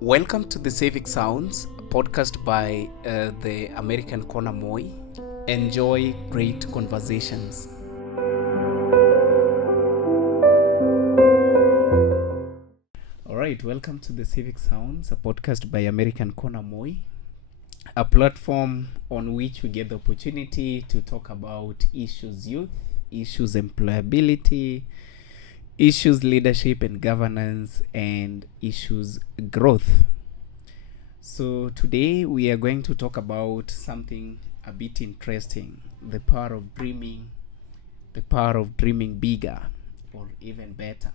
Welcome to the Civic Sounds, a podcast by the American Corner Moi. Enjoy great conversations. All right, welcome to the Civic Sounds, a podcast by American Corner Moi, a platform on which we get the opportunity to talk about issues youth, issues employability, issues leadership and governance, and issues growth. So today we are going to talk about something a bit interesting: the power of dreaming bigger or even better.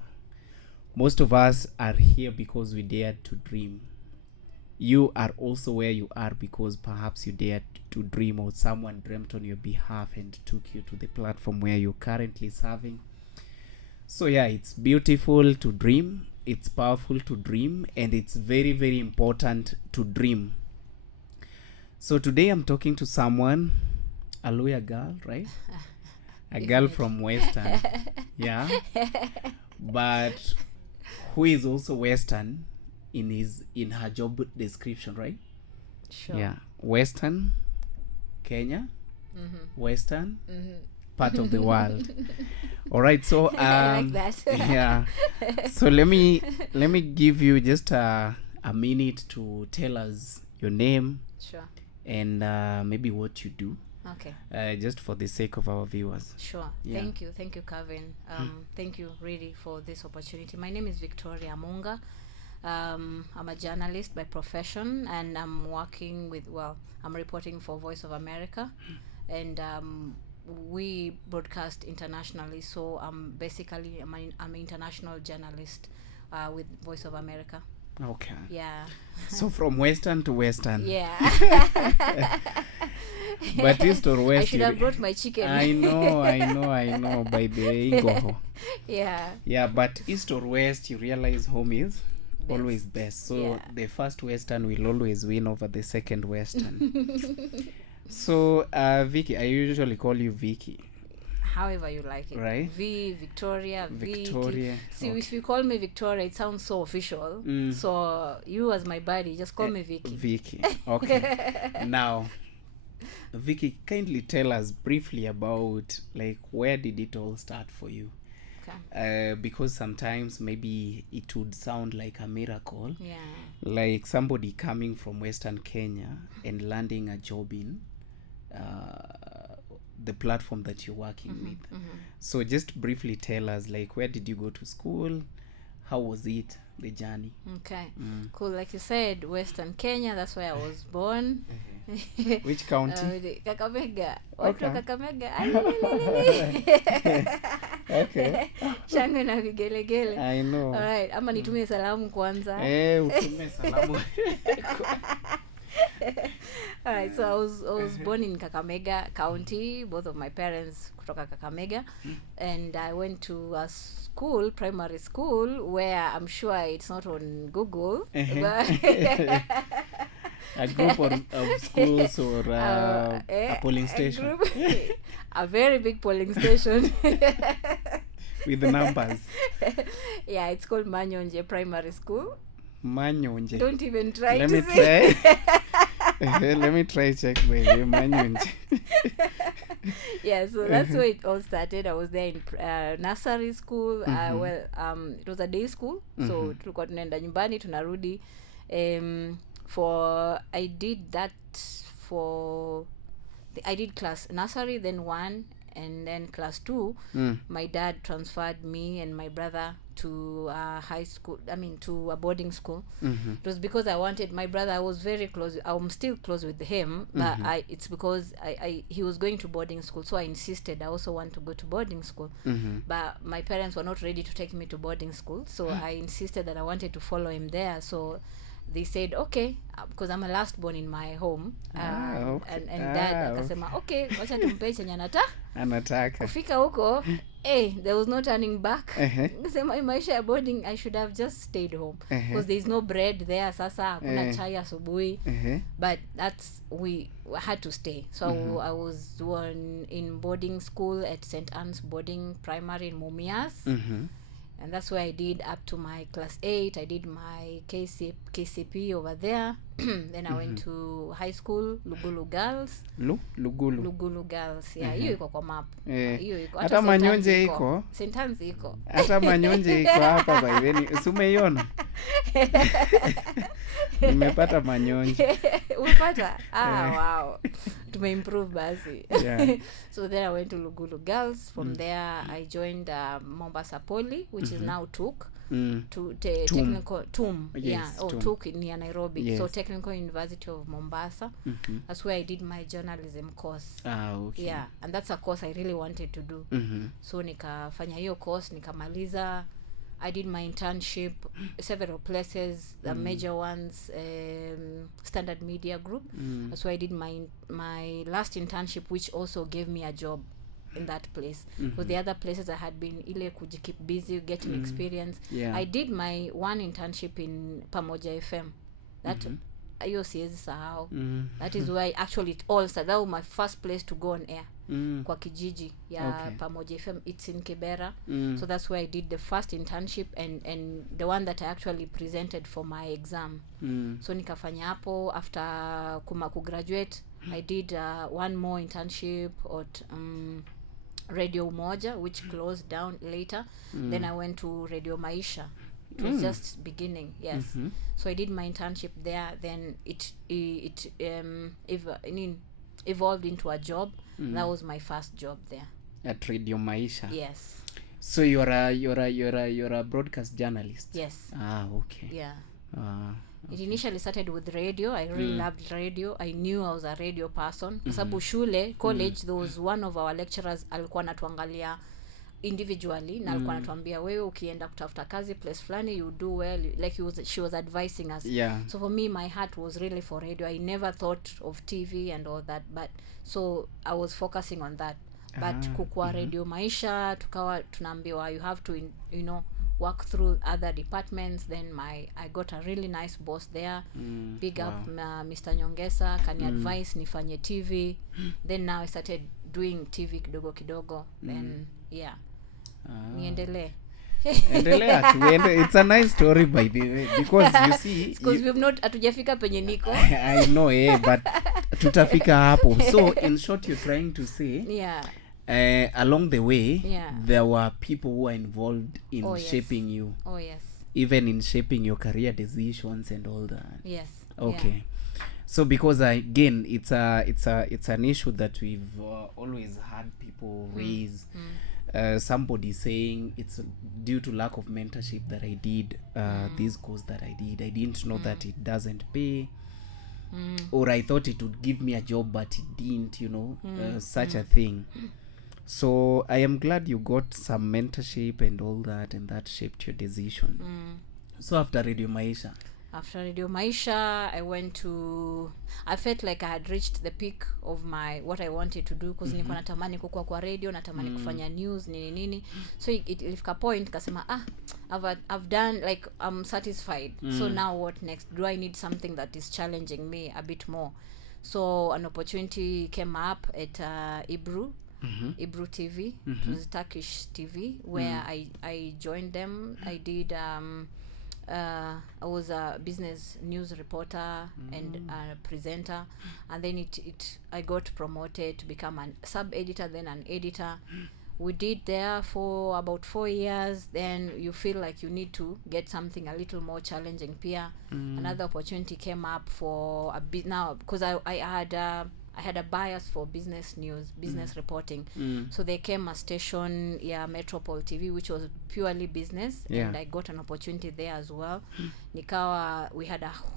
Most of us are here because we dared to dream. You are also where you are because perhaps you dared to dream, or someone dreamt on your behalf and took you to the platform where you're currently serving. So yeah, it's beautiful to dream, it's powerful to dream, and it's very, very important to dream. So today I'm talking to someone, a lawyer girl, right? A girl from Western, yeah, but who is also Western in her job description, right? Sure. Yeah, Western, Kenya, Western, part of the world. All right, so I like that. yeah. So let me give you just a minute to tell us your name Sure. and maybe what you do, Okay. just for the sake of our viewers. Sure. Yeah. Thank you, Kevin. Thank you really for this opportunity. My name is Victoria Munga. I'm a journalist by profession, and I'm I'm reporting for Voice of America, and we broadcast internationally. So I'm an international journalist with Voice of America. Okay. Yeah. So from Western to Western. Yeah. But East or West? I should have brought my chicken. I know. By the way, go. Yeah. Yeah, but East or West, you realize home is Best. always best. So Yeah. the first Western will always win over the second Western. So, Vicky, I usually call you Vicky. However you like it. Right. Victoria. See, okay. if you call me Victoria, it sounds so official. So you as my buddy, just call me Vicky. Vicky. Okay. Now, Vicky, kindly tell us briefly about, like, where did it all start for you? Okay. Because sometimes maybe it would sound like a miracle. Yeah. Like somebody coming from Western Kenya and landing a job in the platform that you're working with. So just briefly tell us, like, where did you go to school? How was it, the journey? Okay. Cool. Like you said, Western Kenya, that's where I was born. Which county? Kakamega. Okay. Kakamega. Okay. Shangwe na vigelegele. I know. Alright, ama nitumie salamu kwanza. Utume salamu. Alright, so I was born in Kakamega County. Both of my parents kutoka Kakamega, and I went to a school, primary school, where I'm sure it's not on Google. But A group of schools or a polling station. A very big polling station. With the numbers. Yeah, it's called Manyonje Primary School. Manyonje. Don't even try Let to me say. Let me try check baby. Manyonje. Yeah, so that's where it all started. I was there in nursery school. It was a day school. So tulikuwa tunaenda nyumbani tunarudi. I did class nursery, then 1, and then class 2. My dad transferred me and my brother to to a boarding school. It was because I wanted my brother. I was very close. I'm still close with him, but it's because he was going to boarding school, so I insisted I also want to go to boarding school. But my parents were not ready to take me to boarding school, so I insisted that I wanted to follow him there. So they said okay, because I'm a last born in my home, okay. and dad akasema okay, wacha tumpe chenye anataka kufika huko. There was no turning back. Sema maisha ya boarding, I should have just stayed home because there is no bread there. Sasa hakuna chai asubuhi. But we had to stay. So I was in boarding school at St. Anne's Boarding Primary in Mumias. and that's where I did up to my class 8. I did my KCP over there. Then I went to high school, Lugulu Girls. Lugulu Girls. Yeah, hiyo iko kwa map. Hiyo iko. Hata Manyonje iko. Sentence iko. Hata Manyonje iko hapa by the way. Sumeiona? Nimepata Manyonje. Umepata? Wow. Tumeimprove basi. Yeah. So then I went to Lugulu Girls. From there I joined Mombasa Poly, which is now TUK. To technical TUM. Yes, TUM. TUK near Nairobi. Yes. So Technical University of Mombasa. That's where I did my journalism course. Okay. Yeah, and that's a course I really wanted to do. So nikafanya hiyo course, nikamaliza. I did my internship several places, the major ones, Standard Media Group. So I did my last internship, which also gave me a job in that place. Because the other places I had been ile keep busy, getting experience. Yeah. I did my one internship in Pamoja FM. That hiyo siwezi sahau. That is why actually it all started. That was my first place to go on air. Kwa kijiji ya Pamoja FM. It's in Kibera. So that's where I did the first internship and the one that I actually presented for my exam. So nikafanya hapo. After kugraduate, I did one more internship at Radio Umoja, which closed down later. Then I went to Radio Maisha. It was just beginning, yes. So I did my internship there. Then it evolved into a job. That was my first job there at Radio Maisha. Yes. So you're a broadcast journalist. Yes. Okay. Yeah. Okay. It initially started with radio. I really loved radio. I knew I was a radio person. Kwa sababu shule, college, there was one of our lecturers alikuwa anatuangalia individually na alikuwa anatuambia wewe ukienda kutafuta kazi place flani you do well, like she was advising us. Yeah. So for me, my heart was really for radio. I never thought of TV and all that, but so I was focusing on that. But kukua Radio Maisha tukawa tunaambiwa you have to work through other departments. Then I got a really nice boss there. Big up Mr. Nyongesa, can you advise nifanye TV. Then now I started doing TV kidogo. Then yeah. Niendelee. It's a nice story by the way, because you see because we've not atujafika penye niko. I know, but tutafika hapo. So in short, you're trying to say along the way there were people who are involved in shaping you. Oh yes. Even in shaping your career decisions and all that. Yes. Okay. So because again it's an issue that we've always had people raise. Somebody saying it's due to lack of mentorship that I did this course that I did. I didn't know that it doesn't pay. Or I thought it would give me a job but it didn't, such a thing. So I am glad you got some mentorship and all that, and that shaped your decision. So after Radio Maisha, I felt like I had reached the peak of what I wanted to do, because nilikuwa natamani kukua kwa radio, natamani kufanya news nini. So it ilifika point kasema I've done, like I'm satisfied. So now what next? Do I need something that is challenging me a bit more? So an opportunity came up at Ibru TV. It was Turkish TV where I joined them. I did I was a business news reporter and a presenter, and then I got promoted to become a sub-editor, then an editor. We did there for about 4 years. Then you feel like you need to get something a little more challenging. Pia another opportunity came up for a bit now, because I had a bias for business news, business reporting. So there came a station, Metropole TV, which was purely business, and I got an opportunity there as well. Nikawa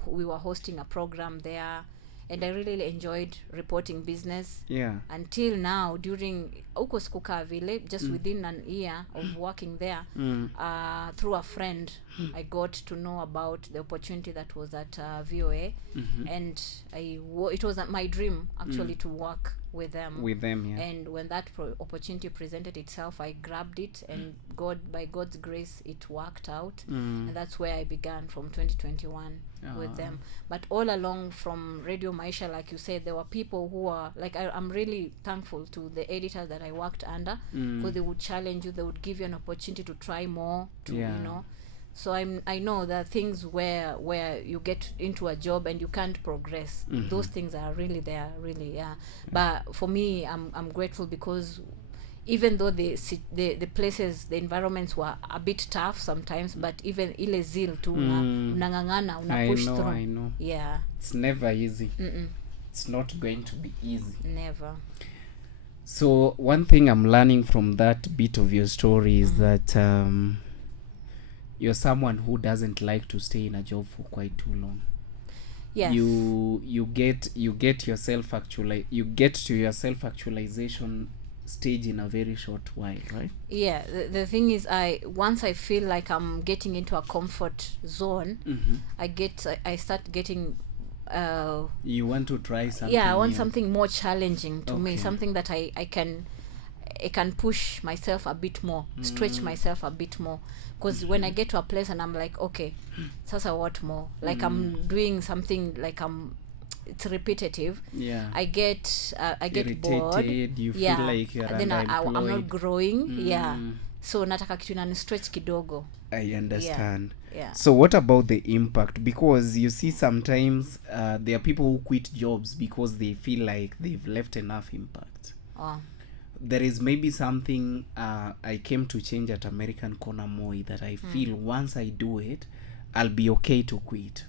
we were hosting a program there, and I really enjoyed reporting business. Until now, during uko sikukaa vile, just within an year of working there, through a friend, I got to know about the opportunity that was at VOA, and it was my dream actually to work with them. Yeah. And when that opportunity presented itself, I grabbed it, and by God's grace, it worked out. And that's where I began from 2021 with them. But all along from Radio Maisha, like you said, there were people who are like, I'm really thankful to the editors that I worked under, because they would challenge you, they would give you an opportunity to try more, to Yeah. you know. So I know that things where you get into a job and you can't progress, those things are really there, really, yeah. But for me, I'm grateful, because even though the places, the environments were a bit tough sometimes, but even ile zeal tu unangangana, una push through. I know. Yeah. It's never easy. It's not going to be easy. Never. So one thing I'm learning from that bit of your story is that you're someone who doesn't like to stay in a job for quite too long. Yes. You get yourself you get to your self-actualization stage in a very short while, right? Yeah, the thing is, once I feel like I'm getting into a comfort zone, I start getting you want to try something. Yeah, I want new. something more challenging to me, Okay. something that I can push myself a bit more, stretch myself a bit more, because when I get to a place and I'm like, okay, sasa what more, like I'm doing something, like it's repetitive. Yeah, I get irritated, bored. you Yeah. feel like you're And then I'm not underemployed. growing. Yeah, so nataka kitu inani stretch kidogo. I understand. Yeah. So what about the impact? Because you see sometimes there are people who quit jobs because they feel like they've left enough impact. There is maybe something I came to change at American Corner Moi that I feel once I do it, I'll be okay to quit.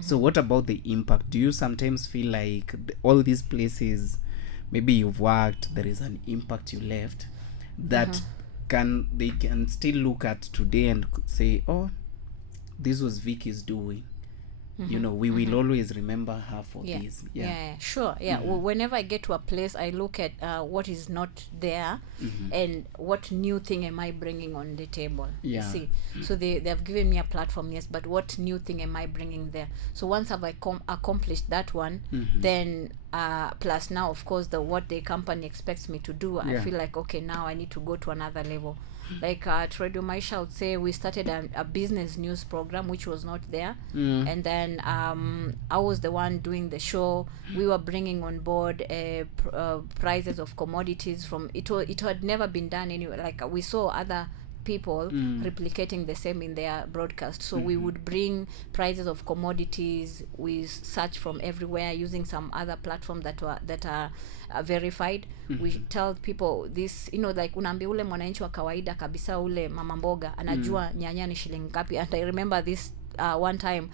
So what about the impact? Do you sometimes feel like all these places, maybe you've worked, there is an impact you left that they can still look at today and say, oh, this was Vicky's doing. You know, we will always remember her for this. Yeah, sure. Yeah. Whenever I get to a place, I look at what is not there and what new thing am I bringing on the table. Yeah. See, so they have given me a platform, yes, but what new thing am I bringing there? So once I've accomplished that one, then plus now, of course, what the company expects me to do, I feel like, okay, now I need to go to another level. Like at Radio Maisha, I would say we started a business news program which was not there, and then I was the one doing the show. We were bringing on board prices of commodities from it had never been done anywhere. Like we saw other people replicating the same in their broadcast, so we would bring prices of commodities. We search from everywhere using some other platform that are verified. We tell people this, you know, like unaambia ule mwananchi wa kawaida kabisa, ule mama mboga anajua nyanya ni shilingi ngapi. And I remember this one time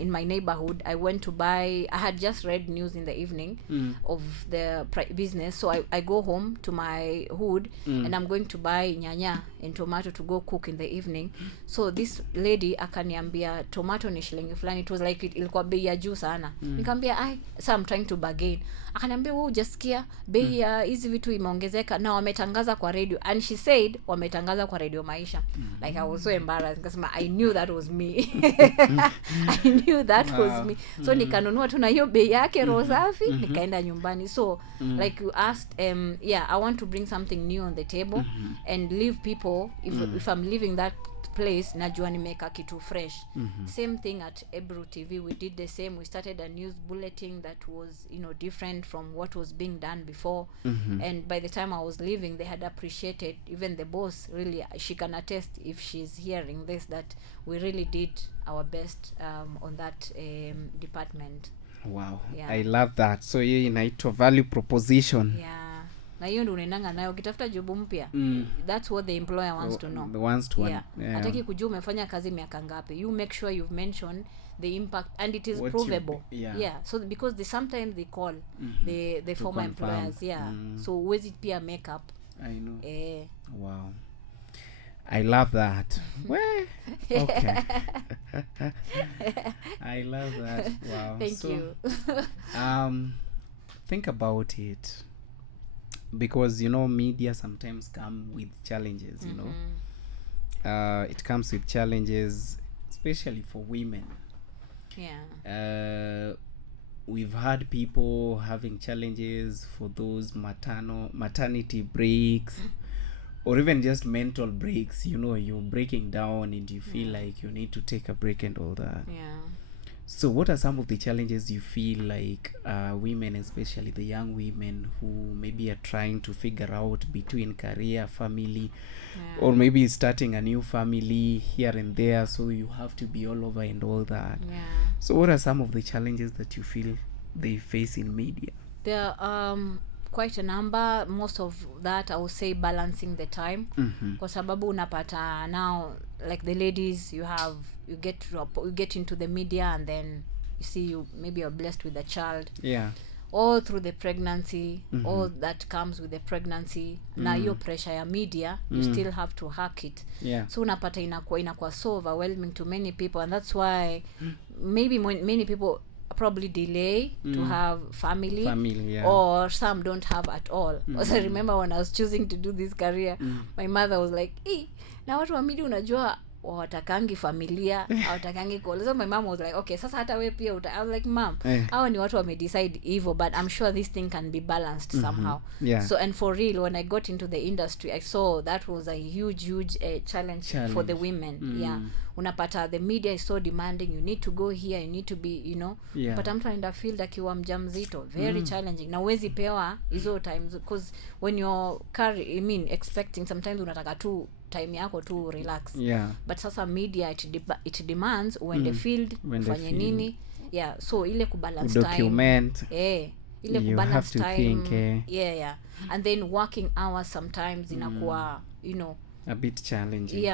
in my neighborhood, I went to buy, I had just read news in the evening of the business, so I go home to my hood and I'm going to buy nyanya and tomato to go cook in the evening. So this lady akaniambia tomato ni shilingi fulani. It was like ilikuwa bei ya juu sana. Nikamwambia so I'm trying to bargain. Akaniambia wewe hujasikia bei ya hizi vitu imeongezeka na wametangaza kwa radio, and she said wametangaza kwa Radio Maisha. Like I was so embarrassed because I knew that was me. I knew that was me. So nikanunua tu na hiyo bei yake roho safi, nikaenda nyumbani. So like you asked, I want to bring something new on the table and leave people, if I'm leaving that place, najua nimeka kitu fresh. Same thing at Ebru TV, we did the same. We started a news bulletin that was, you know, different from what was being done before. And by the time I was leaving, they had appreciated, even the boss, really, she can attest if she's hearing this, that we really did our best on that department. Wow. Yeah. I love that. So hiyo inaitwa value proposition. Yeah. Na hiyo ndio unaendanga nayo ukitafuta job mpya. That's what the employer wants to know. The wants to yeah. Hataki kujua umefanya kazi miaka ngapi. You make sure you've mentioned the impact and it is what provable. So because sometimes they call the former employers. So always pia make up. I know. Wow. I love that. Well, okay. I love that. Wow. Thank you. Think about it. Because, you know, media sometimes come with challenges, you know. It comes with challenges, especially for women. we've had people having challenges for those maternity breaks, or even just mental breaks. You know, you're breaking down and you feel like you need to take a break and all that. Yeah. So what are some of the challenges you feel like women, especially the young women who maybe are trying to figure out between career, family, or maybe starting a new family here and there, so you have to be all over and all that? So what are some of the challenges that you feel they face in media? There are quite a number. Most of that I would say balancing the time, kwa sababu unapata now, like the ladies, you get into the media, and then you see maybe you're blessed with a child, all through the pregnancy, all that comes with the pregnancy. Na hiyo pressure ya media, you still have to hack it. So unapata inakuwa so overwhelming to many people, and that's why maybe many people probably delay to have family, or some don't have at all. Also, I remember when I was choosing to do this career, my mother was like, na watu wa media unajua watakangi familia, hawatakangi call. So my mom was like, okay, sasa hata wewe pia I was like, mom, hao ni watu wamedecide hivyo, but I'm sure this thing can be balanced somehow. So, and for real, when I got into the industry, I saw that was a huge challenge for the women. Unapata the media is so demanding, you need to go here, you need to be, you know, but I'm trying to feel akiwa mjamzito, very challenging. Na uwezi pewa hizo times, because when you're expecting, sometimes unataka tu time yako tu relax, but sasa media it demands uende field, ufanye nini, so ile kubalance document, ile kubalance time, and then working hours sometimes inakuwa, you know, a bit challenging.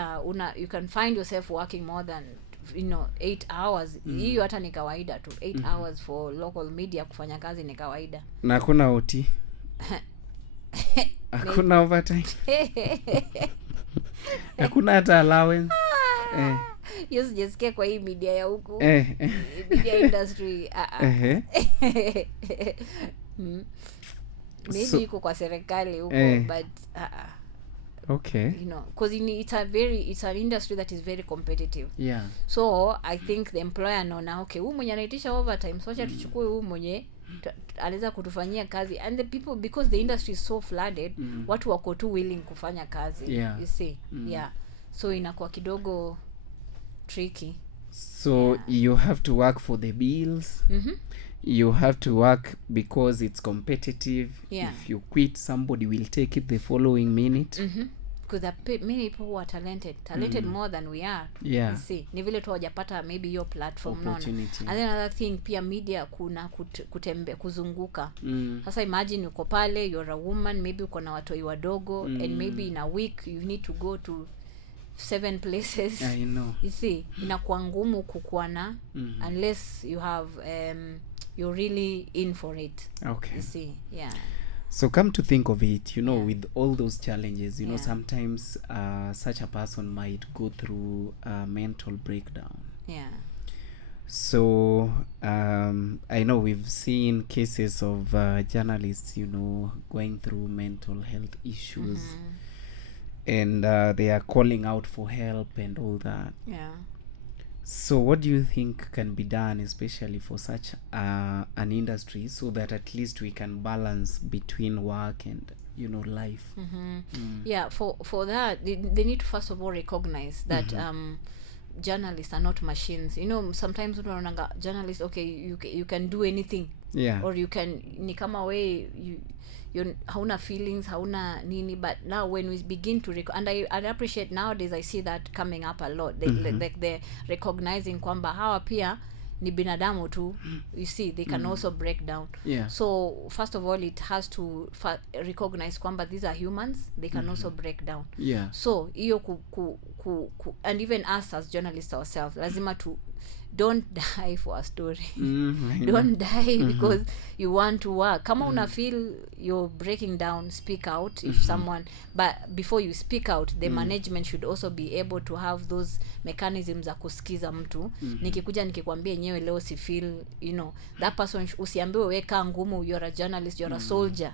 You can find yourself working more than, you know, 8 hours. Hiyo hata ni kawaida tu. 8 hours for local media kufanya kazi ni kawaida. Na hakuna OT. Hakuna overtime. Hakuna hata allowance. Yes, just kwa hii media ya huku. Media industry. Maybe iko kwa serikali huko, but okay, you know, because it's an industry that is very competitive. So I think the employer naona, okay, huyu mwenye anaitisha overtime, so acha tuchukue huyu mwenye anaweza kutufanyia kazi, and the people, because the industry is so flooded, watu wako too willing kufanya kazi, you see. So inakuwa kidogo tricky. So you have to work for the bills. You have to work because it's competitive. If you quit, somebody will take it the following minute. Because many people who are talented more than we are. You see, ni vile tu hawajapata maybe your platform, opportunity. And then another thing, pia media kuna kuzunguka. Sasa imagine uko pale, you're a woman, maybe uko na watoi wadogo, and maybe in a week you need to go to 7 places. I know. You see, inakuwa ngumu kukuana unless you have you're really in for it. Okay. You see, So come to think of it, you know, with all those challenges, you know, sometimes such a person might go through a mental breakdown. So I know we've seen cases of journalists, you know, going through mental health issues, and they are calling out for help and all that. So what do you think can be done, especially for such an industry, so that at least we can balance between work and, you know, life? For that, they need to first of all recognize that journalists are not machines. You know, sometimes unaona journalists, okay, you can do anything, or you can, ni kama way you hauna feelings, hauna nini. But now when we begin to and I appreciate nowadays, I see that coming up a lot. They're recognizing kwamba hawa pia ni binadamu tu. You see, they can also break down. So first of all, it has to recognize kwamba these are humans, they can also break down. So hiyo and even us as journalists ourselves, lazima to don't die for a story. Don't die because you want to work. Kama una feel you're breaking down, speak out. If someone, but before you speak out, the management should also be able to have those mechanisms za kusikiza mtu. Nikikuja nikikwambia nyewe leo si feel, you know, that person usiambiwe weka ngumu, you're a journalist, you're a soldier.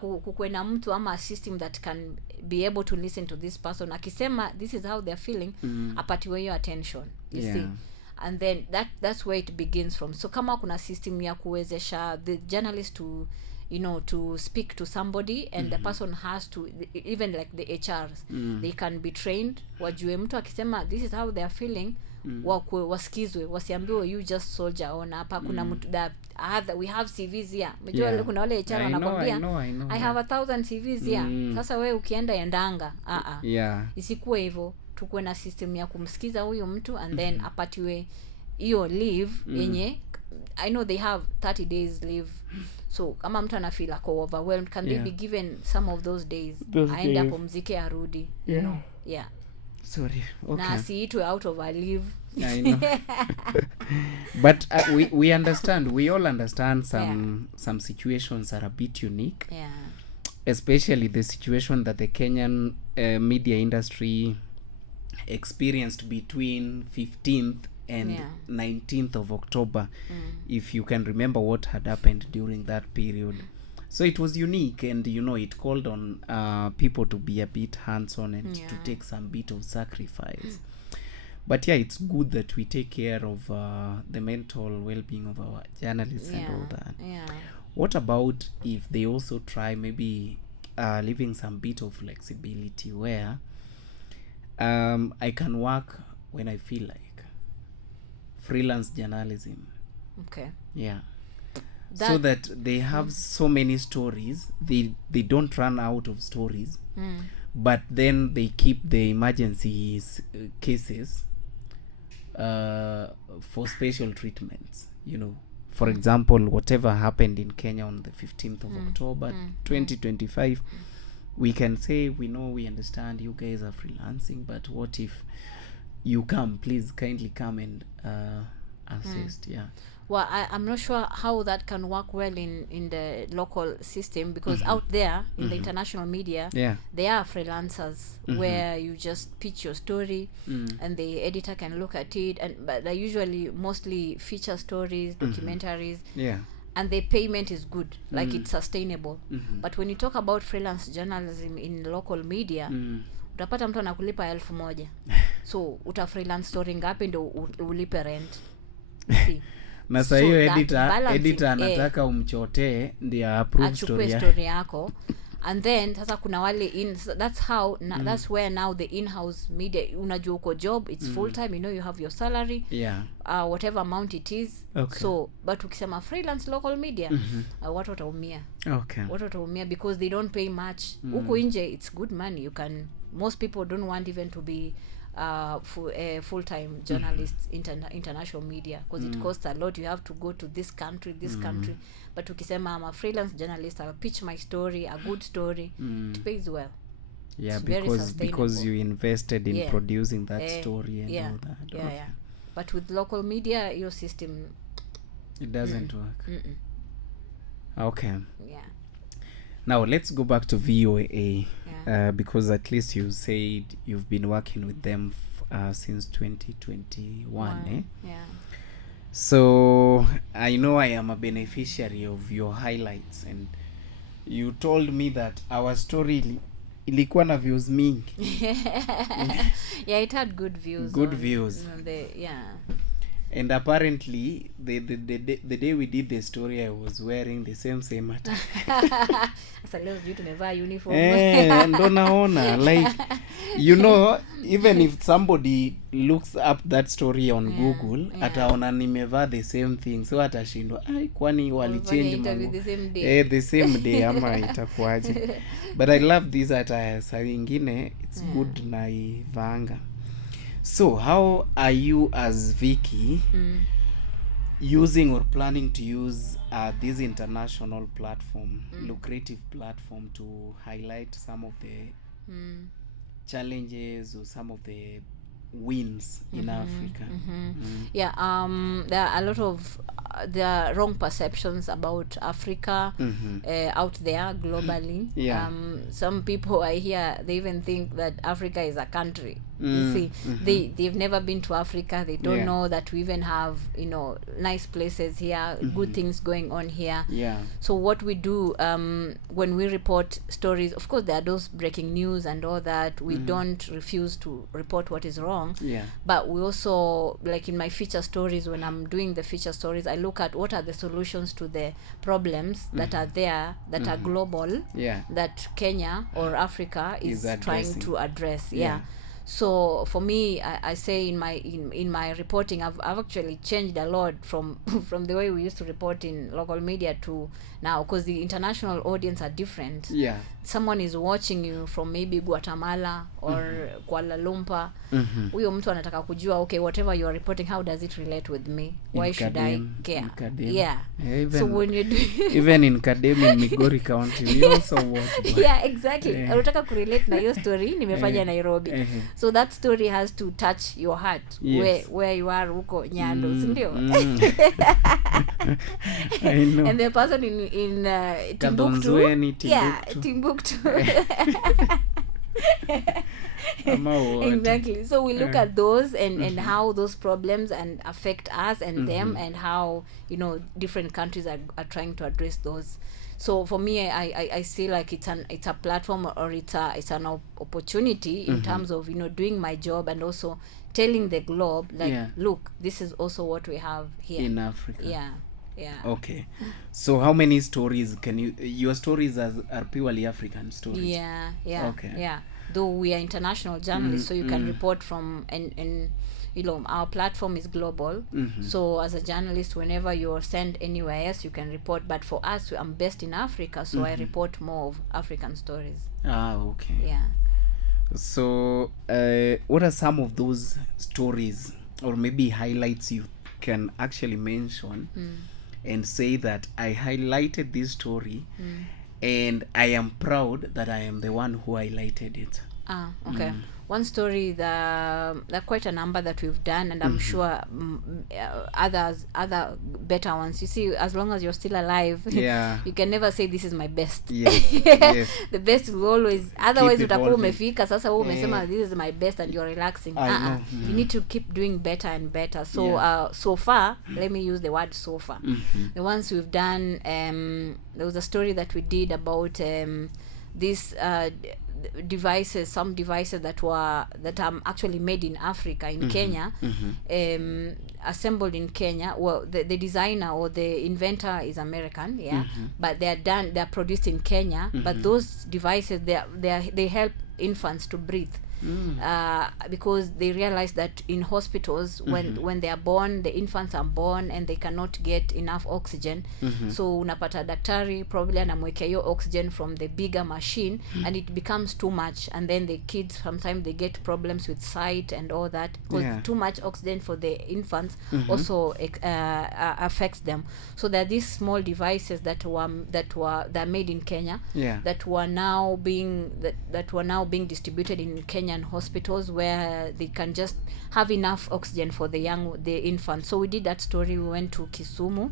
Kukuwe na mtu ama a system that can be able to listen to this person. Akisema this is how they're feeling, apatiwe your attention. You see. and then that's where it begins from. So kama kuna system ya kuwezesha the journalist to to speak to somebody, and the person has to, even like the HRs, they can be trained, wajue mtu akisema this is how they are feeling, wasikizwe, wasiambiwe you just soldier on hapa. Kuna mtu that we have CVs here, mjua kuna wale HR wanakwambia I have 1,000 CVs here. Sasa wewe ukienda endanga isikuwe hivyo. Tukuwe na system ya kumsikiza huyo mtu, and then apatiwe hiyo leave yenye I know they have 30 days leave. So kama mtu ana feel ako overwhelmed, can they be given some of those days, aende apumzike arudi, you know. Sorry, okay. Na asiitwe out of a leave. I know. But we understand, we all understand some situations are a bit unique, especially the situation that the Kenyan media industry experienced between 15th and 19th of October, if you can remember what had happened during that period. So it was unique, and it called on people to be a bit hands-on and to take some bit of sacrifice. But it's good that we take care of the mental well-being of our journalists and all that. What about if they also try maybe leaving some bit of flexibility where I can work when I feel like, freelance journalism? Okay. So that they have so many stories, they don't run out of stories, but then they keep the emergencies cases for special treatments, for example, whatever happened in Kenya on the 15th of October 2025, we can say we understand you guys are freelancing, but what if you please kindly come and assist. Well, I'm not sure how that can work well in the local system, because out there in the international media, there are freelancers where you just pitch your story and the editor can look at it, but they're usually mostly feature stories, documentaries, and the payment is good, like it's sustainable. But when you talk about freelance journalism in local media, utapata mtu anakulipa 1,000. So uta freelance story ngapi ndio ulipe rent? See? Na sasa hiyo editor anataka umchotee ndio approve story yako. And then sasa kuna wale that's how that's where now the in-house media, unajua uko job, it's full time, you have your salary, whatever amount it is. So but ukisema freelance local media, watu wataumia. Watu wataumia because they don't pay much. Huko nje it's good money. Most people don't want even to be full-time journalists, international media, because it costs a lot. You have to go to this country. But ukisema I'm a freelance journalist, I'll pitch my story, a good story, it pays well. Because you invested in producing that story and all that. But with local media, your system, it doesn't work. Okay. Now let's go back to VOA, because at least you said you've been working with them since 2021. So I know I am a beneficiary of your highlights, and you told me that our story ilikuwa na views mingi. It had good views. And apparently the day we did the story, I was wearing the same attire. Sasa leo sijui tumevaa uniform. Ndo naona like even if somebody looks up that story on Google, ataona nimevaa the same thing, so atashindwa kwani walichange mambo the same day ama itakuaje. But I love these attires. Ingine it's good na ivanga. So how are you as Vicky using or planning to use this international platform, lucrative platform, to highlight some of the challenges or some of the wins in Africa? There are a lot of there are wrong perceptions about Africa out there globally. Some people I hear, they even think that Africa is a country. You see, they've never been to Africa. They don't Yeah. know that we even have, you know, nice places here, good things going on here. Yeah. So what we do, when we report stories, of course there are those breaking news and all that. We don't refuse to report what is wrong. Yeah. But we also, like in my feature stories, when I'm doing the feature stories, I look at what are the solutions to the problems that are there, that are global, Yeah. that Kenya or Africa is trying addressing. to address. Yeah. So for me, I say in my reporting, I've actually changed a lot from from the way we used to report in local media to now, because the international audience are different. Yeah. Someone is watching you from maybe Guatemala or Kuala Lumpur. Huyo mtu anataka kujua, okay, whatever you are reporting, how does it relate with me? Why should I care? Yeah. Even, So when you do even in Kadem in Migori County, we also watch. yeah, exactly. Unataka kurelate na hiyo story nimefanya Nairobi. So that story has to touch your heart. Yes. Where you are huko Nyando, si ndio? I know. And the person in Timbuktu. Yeah, Timbuktu. Exactly. So we look at those and how those problems and affect us and them, and how, you know, different countries are trying to address those. So for me, I see like it's a platform, or it's an opportunity in terms of, you know, doing my job and also telling the globe, like, look, this is also what we have here in Africa. Yeah. Okay. So how many stories can your stories are purely African stories? Yeah. Okay. Yeah. Though we are international journalists, so you can report from, and you know, our platform is global. So as a journalist, whenever you're sent anywhere else, you can report. But for us, I'm based in Africa, so I report more of African stories. Okay. Yeah. So what are some of those stories, or maybe highlights, you can actually mention and say that I highlighted this story and I am proud that I am the one who highlighted it? Okay. One story, there are quite a number that we've done, and I'm sure other better ones. You see, as long as you're still alive, you can never say this is my best. Yes. The best will always, otherwise utakuwa evolving. umefika sasa wewe umesema this is my best and you're relaxing. You need to keep doing better and better. So so far, let me use the word so far. The ones we've done, there was a story that we did about this devices, some devices that are actually made in Africa, in Kenya, assembled in Kenya. Well, the designer or the inventor is American, but they're produced in Kenya. But those devices, they help infants to breathe. Because they realize that in hospitals, when they are born, the infants are born and they cannot get enough oxygen. So unapata daktari probably anamwekea hiyo oxygen from the bigger machine, and it becomes too much, and then the kids sometimes they get problems with sight and all that, because too much oxygen for the infants also affects them. So there are these small devices that are made in Kenya, that were now being distributed in Kenyan hospitals, where they can just have enough oxygen for the infants. So we did that story. We went to Kisumu,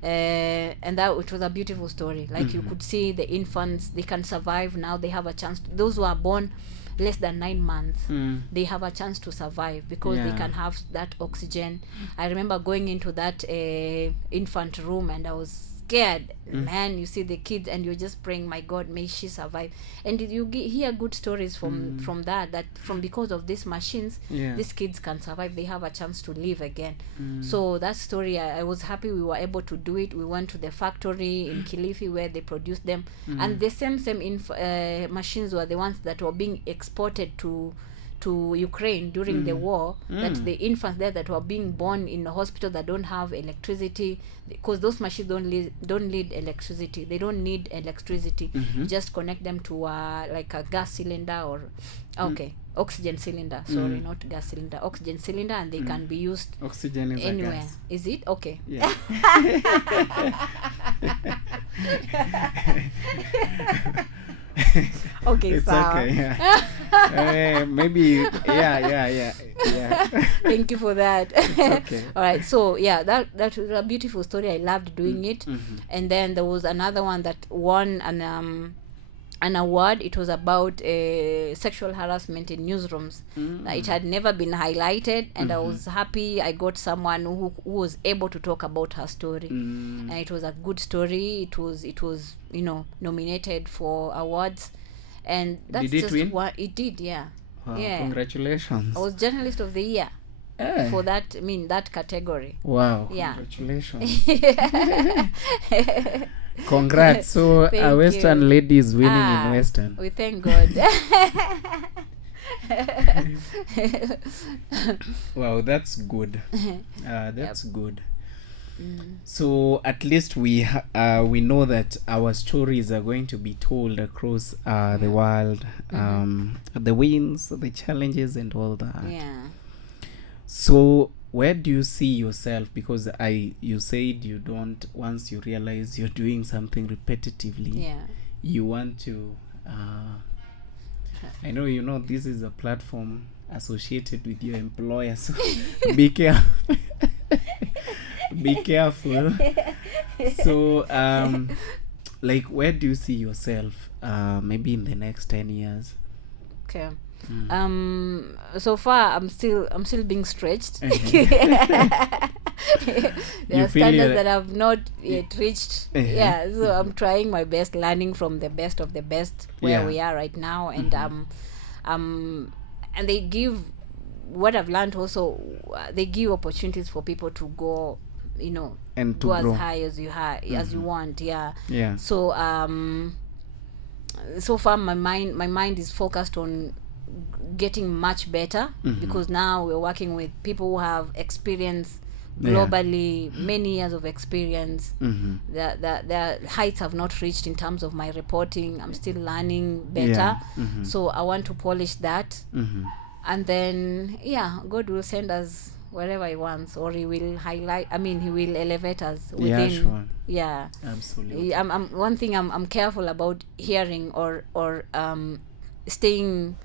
and it was a beautiful story. Like you could see the infants, they can survive now. They have a chance. Those who are born less than 9 months, they have a chance to survive because they can have that oxygen. I remember going into that infant room, and I was scared. Man, you see the kids and you're just praying, my God, may she survive. And you hear good stories from because of these machines, these kids can survive. They have a chance to live again. So that story, I was happy we were able to do it. We went to the factory in Kilifi where they produced them, and the same machines were the ones that were being exported to Ukraine during the war, that the infants there that were being born in a hospital that don't have electricity, because those machines don't need electricity. They don't need electricity. You just connect them to like a gas cylinder or oxygen cylinder. Sorry, not gas cylinder, oxygen cylinder, and they can be used Oxygen is anywhere. a gas. Is it? Okay. Yeah. Okay, it's so okay. Yeah. Maybe. Yeah. Thank you for that. Okay. All right. So that was a beautiful story. I loved doing it. And then there was another one that won an award. It was about sexual harassment in newsrooms. It had never been highlighted, and I was happy I got someone who was able to talk about her story. And it was a good story. It was nominated for awards, and that's Did it just win? what it did. Yeah. Wow, Yeah. congratulations. I was journalist of the year for that. I mean, that category. Wow, Yeah. congratulations. Congrats. So Thank a Western you. lady is winning in Western. We thank God. Wow, that's good. That's good. So at least we know that our stories are going to be told across the world, the wins, the challenges, and all that. Yeah. So where do you see yourself? Because you said you don't, once you realize you're doing something repetitively, you want to I know this is a platform associated with your employer, so be careful. Be careful. So like, where do you see yourself maybe in the next 10 years? Okay. So far I'm still being stretched. There are standards that I've not yet reached. So I'm trying my best, learning from the best of the best where we are right now, and and they give what I've learned also. They give opportunities for people to go, and to go grow as high as you as you want. So so far my mind is focused on getting much better, because now we're working with people who have experience globally, many years of experience. The heights have not reached in terms of my reporting. I'm still learning better. So I want to polish that, and then God will send us wherever he wants, or he will he will elevate us within. Absolutely. One thing I'm careful about hearing or staying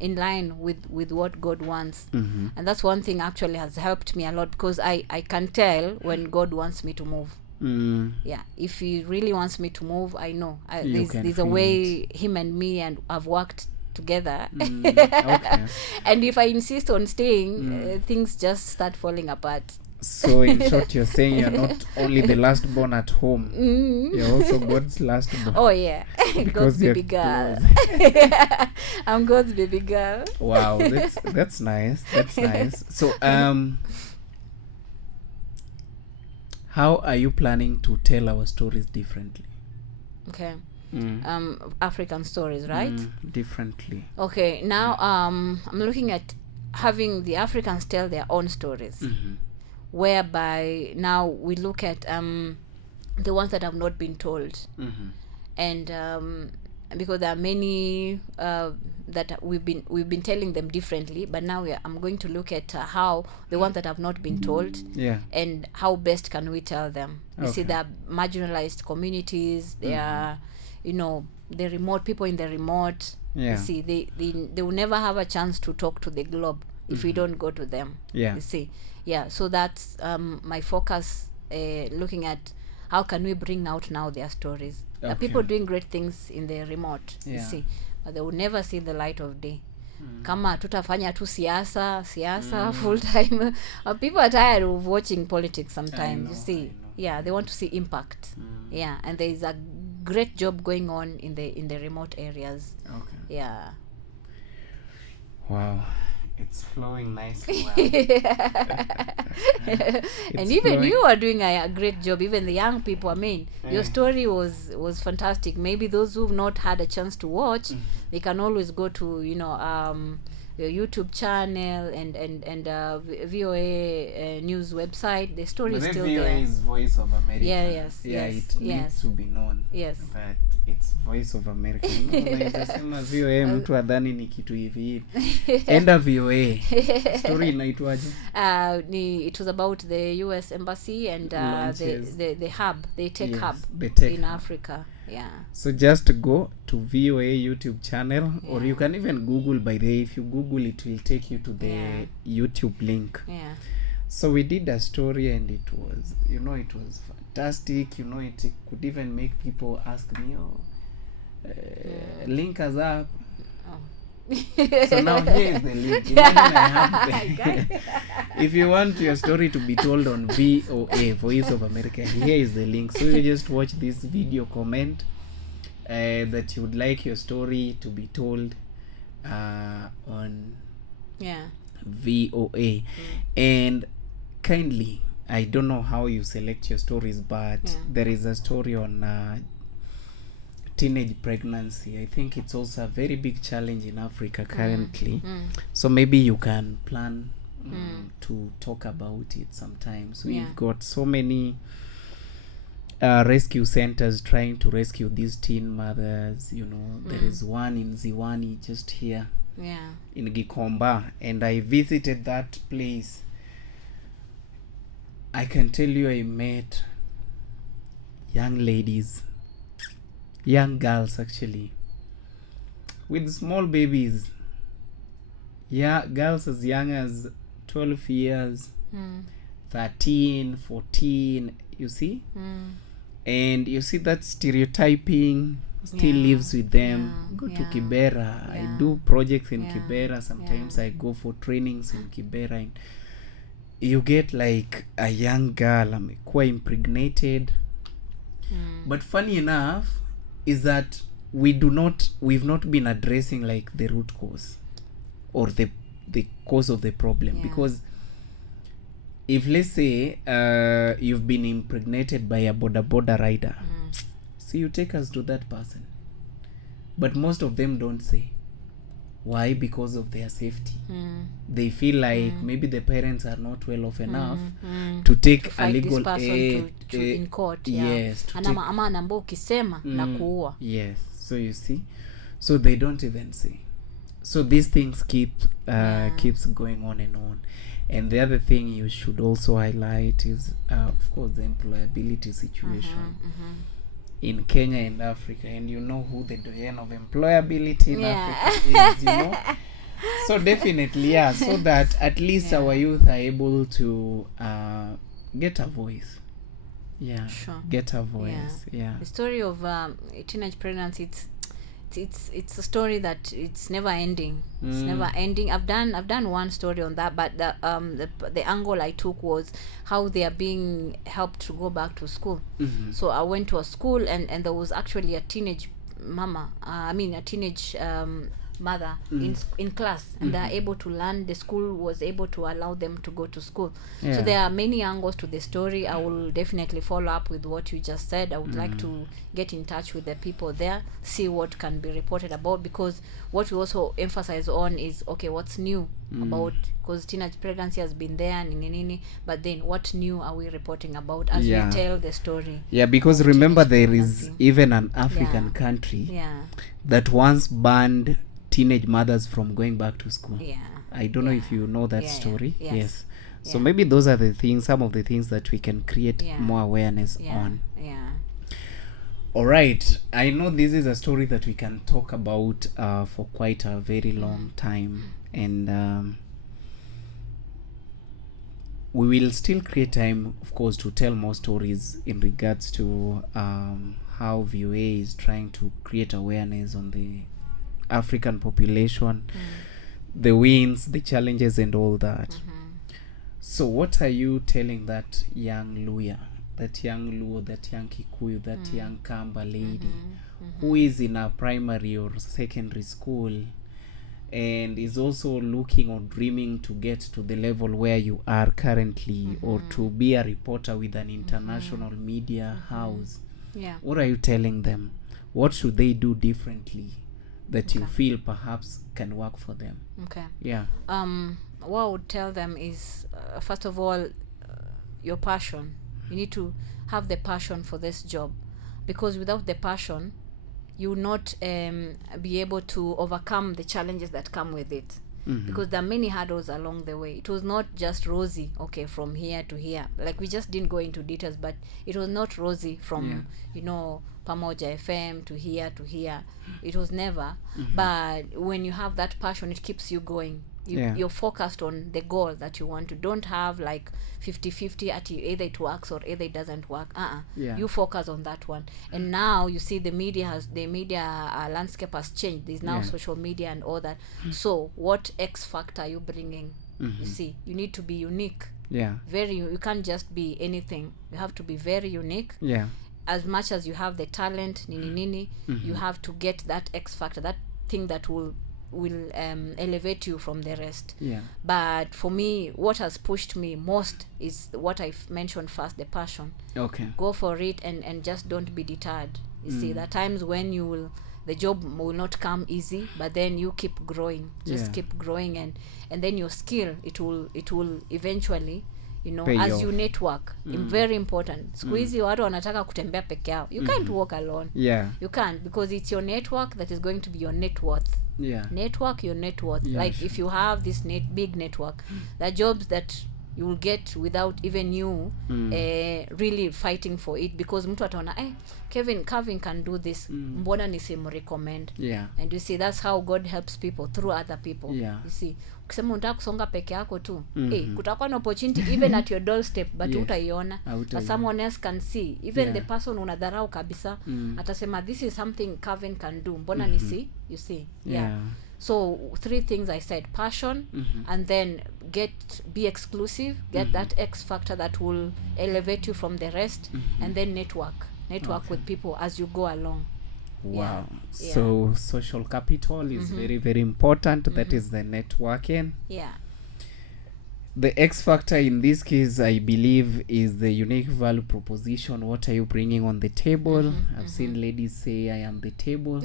in line with what God wants, and that's one thing actually has helped me a lot, because I can tell when God wants me to move. If he really wants me to move, I know there's a way him and me and I've worked together. And if I insist on staying, things just start falling apart. So in short, you're saying you're not only the last born at home, you're also God's last born. Oh yeah. God's baby girl. I'm God's baby girl. Wow, that's nice. That's nice. So how are you planning to tell our stories differently? Okay. African stories, right? Differently. Okay, now I'm looking at having the Africans tell their own stories, whereby now we look at the ones that have not been told, and because there are many that we've been telling them differently, but now I'm going to look at how the ones that have not been told, and how best can we tell them. You see, there are marginalized communities, there are the remote people in the remote. You see, they will never have a chance to talk to the globe if we don't go to them. You see, so that's my focus, looking at how can we bring out now their stories. There are people doing great things in the remote, you see, but they will never see the light of day. Kama tutafanya tu siasa full time, people are tired of watching politics sometimes. You see, they want to see impact. And there is a great job going on in the remote areas. Wow, it's flowing nicely. And even you are doing a great job, even the young people. I mean, your story was fantastic. Maybe those who've not had a chance to watch, they can always go to your YouTube channel and VOA news website. The story is still VOA there. Is Voice of America. It needs to be known. But it's Voice of America. Nasema VOA mtu adhani ni kitu hivi hivi. Enda VOA. Story inaitwaje? It was about the US embassy and the hub, the tech hub in Africa. So just go to VOA YouTube channel, or you can even Google. By the way, if you Google, it will take you to the YouTube link. So we did a story, and it was fantastic. It could even make people ask me, Link us up. Oh. So now here is the link. Imagine I have if you want your story to be told on VOA, Voice of America, here is the link. So you just watch this video, comment that you would like your story to be told on VOA. And kindly, I don't know how you select your stories, but there is a story on teenage pregnancy. I think it's also a very big challenge in Africa currently. So maybe you can plan to talk about it sometimes. We've got so many rescue centers trying to rescue these teen mothers. You know, there is one in Ziwani, just here in Gikomba, and I visited that place. I can tell you, I met young ladies, young girls actually, with small babies. Yeah, girls as young as 12 years, 13, 14, you see? And you see that stereotyping still lives with them. Go to Kibera. I do projects in Kibera. Sometimes I go for trainings in Kibera. And you get like a young girl quite impregnated. But funny enough is that we've not been addressing like the root cause or the cause of the problem. Because if, let's say, you've been impregnated by a border rider, so you take us to that person. But most of them don't say. Why? Because of their safety. They feel like maybe the parents are not well off enough to take a legal aid in court. Yes. Ama namba ukisema na kuua. Yes. So you see, so they don't even say. So these things keeps going on and on. And the other thing you should also highlight is, of course, the employability situation in Kenya and Africa. And you know who the doyen of employability in Africa is, you know. So definitely, so that at least our youth are able to get a voice. Get a voice. The story of teenage pregnancy, it's a story that it's never ending. It's never ending. I've done one story on that, but the angle I took was how they are being helped to go back to school. So I went to a school and there was actually a teenage mother in class, and they're able to learn. The school was able to allow them to go to school. So there are many angles to the story. I will definitely follow up with what you just said. I would like to get in touch with the people there, see what can be reported about, because what we also emphasize on is, okay, what's new about, because teenage pregnancy has been there, but then what new are we reporting about as we tell the story? Because remember, there is even an African country that once banned teenage mothers from going back to school. I don't know if you know that story. Yes. So maybe those are some of the things that we can create more awareness on. All right. I know this is a story that we can talk about for quite a very long time, and we will still create time, of course, to tell more stories in regards to how VOA is trying to create awareness on the African population, the wins, the challenges, and all that. So what are you telling that young Luya, that young Luo, that young Kikuyu, that young Kamba lady who is in a primary or secondary school and is also looking or dreaming to get to the level where you are currently, or to be a reporter with an international media house? What are you telling them? What should they do differently that you feel perhaps can work for them? What I would tell them is, first of all, your passion. You need to have the passion for this job, because without the passion, you will not be able to overcome the challenges that come with it. Because there are many hurdles along the way. It was not just rosy, from here to here. Like, we just didn't go into details, but it was not rosy from Pamoja FM to here. It was never. But when you have that passion, it keeps you going. you're focused on the goal that you want to. Don't have like 50-50 at either it works or either it doesn't work. You focus on that one. And now you see the media landscape has changed. There's now social media and all that. So what X factor are you bringing? You see, you need to be unique. You can't just be anything. You have to be very unique. As much as you have the talent, you have to get that X factor, that thing that will elevate you from the rest. But for me, what has pushed me most is what I've mentioned first, the passion. Go for it and just don't be deterred. You see, there are times when the job will not come easy, but then you keep growing. Keep growing, and then your skill, it will eventually, as you network. Very important. Siku hizi watu wanataka kutembea peke yao. You can't walk alone. You can't, because it's your network that is going to be your net worth. Network, your net worth. If you have this big network, the jobs that you will get without even you really fighting for it, because mtu ataona Kevin can do this, mbona nisimrecommend. And you see, that's how God helps people, through other people. You see, ukisema unataka kusonga peke yako tu, kutakuwa na opportunity even at your doorstep, but utaiona. But someone else can see, even the person unadharau kabisa, atasema this is something Kevin can do, mbona nisi. You see. So 3 things I said: passion, and then be exclusive, get that X factor that will elevate you from the rest, and then network with people as you go along. So social capital is very, very important. That is the networking. The X factor in this case, I believe, is the unique value proposition. What are you bringing on the table? I've seen ladies say, I am the table.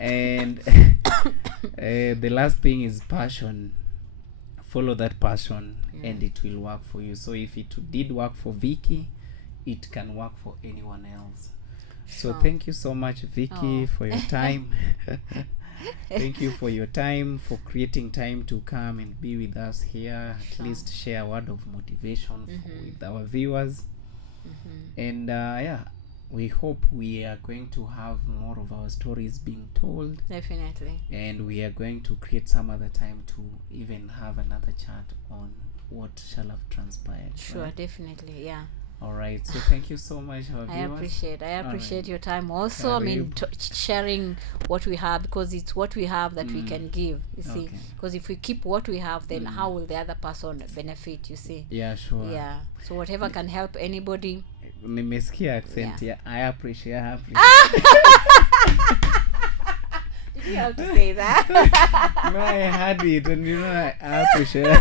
And the last thing is passion. Follow that passion, and it will work for you. So if it did work for Vicky, it can work for anyone else. So thank you so much, Vicky, for your time. Thank you for your time, for creating time to come and be with us here, at least share a word of motivation with our viewers. And we hope we are going to have more of our stories being told. Definitely. And we are going to create some other time to even have another chat on what shall have transpired. Definitely. All right. So thank you so much, our viewers. I appreciate your time also. Sharing what we have, because it's what we have that we can give. You see, because if we keep what we have, then how will the other person benefit? You see. So whatever can help anybody. Nimesikia accent. I appreciate. Did you have to say that? No, I had it, and I appreciate.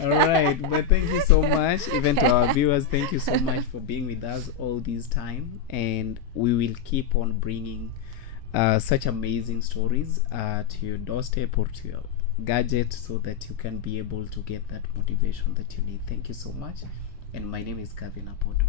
All right, but thank you so much. Even to our viewers, thank you so much for being with us all this time, and we will keep on bringing such amazing stories to your doorstep or to your gadget, so that you can be able to get that motivation that you need. Thank you so much, and my name is Gavin Apodo.